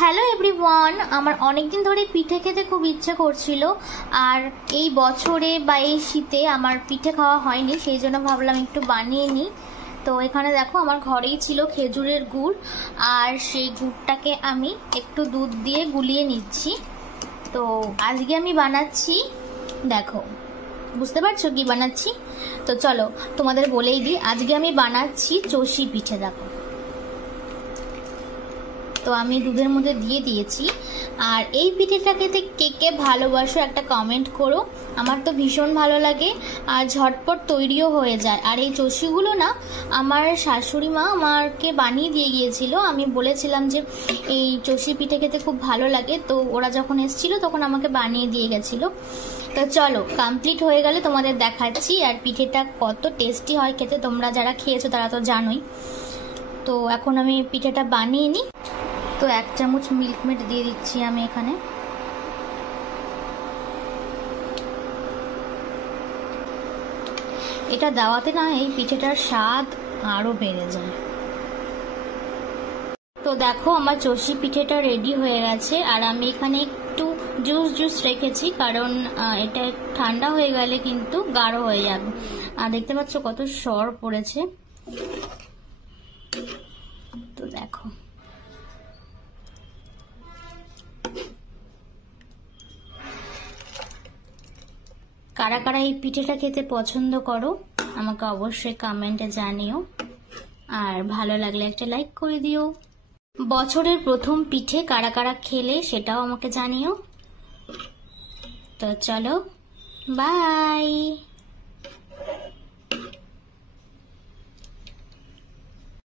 Hello everyone, আমার অনেকদিন ধরে পিঠে খেতে খুব ইচ্ছে করছিল। আর এই বছরে বা এই শীতে আমার পিঠে খাওয়া হয়নি, সেই জন্য ভাবলাম একটু বানিয়ে নিই। তো এখানে দেখো আমার ঘরেই ছিল খেজুরের গুড়, আর সেই গুড়টাকে আমি একটু দুধ দিয়ে গুলিয়ে নিচ্ছি। তো আজকে আমি বানাচ্ছি, দেখো বুঝতে পারছো কি বানাচ্ছি। তো চলো তোমাদের বলেই দিই, আজকে আমি বানাচ্ছি চষি পিঠে। দেখো, তো আমি দুধের মধ্যে দিয়ে দিয়েছি। আর এই পিঠেটা খেতে কে কে ভালোবাসো একটা কমেন্ট করো। আমার তো ভীষণ ভালো লাগে, আর ঝটপট তৈরিও হয়ে যায়। আর এই চষিগুলো না আমার শাশুড়ি মা আমাকে বানিয়ে দিয়ে গিয়েছিল। আমি বলেছিলাম যে এই চষি পিঠে খেতে খুব ভালো লাগে, তো ওরা যখন এসেছিল তখন আমাকে বানিয়ে দিয়ে গেছিলো। তো চলো কমপ্লিট হয়ে গেলে তোমাদের দেখাচ্ছি। আর পিঠেটা কত টেস্টি হয় খেতে, তোমরা যারা খেয়েছো তারা তো জানোই। তো এখন আমি পিঠেটা বানিয়ে নিই। তো 1 চামচ মিল্ক মেড দিয়ে দিচ্ছি আমি এখানে। এটা দেওয়াতে না এই পিঠেটার স্বাদ আরো বেড়ে যায়। তো দেখো আমার চষি পিঠেটা রেডি হয়ে গেছে। আর আমি এখানে একটু জুস রেখেছি, কারণ এটা ঠান্ডা হয়ে গেলে কিন্তু গাঢ় হয়ে যাবে। আর দেখতে পাচ্ছ কত সর পড়েছে। তো দেখো, কারা কারা এই পিঠেটা খেতে পছন্দ করো আমাকে অবশ্যই কমেন্টে জানিও। আর ভালো লাগলে একটা লাইক করে দিও। বছরের প্রথম পিঠে কারা কারা খেলে সেটাও আমাকে জানিও। তো চলো, বাই।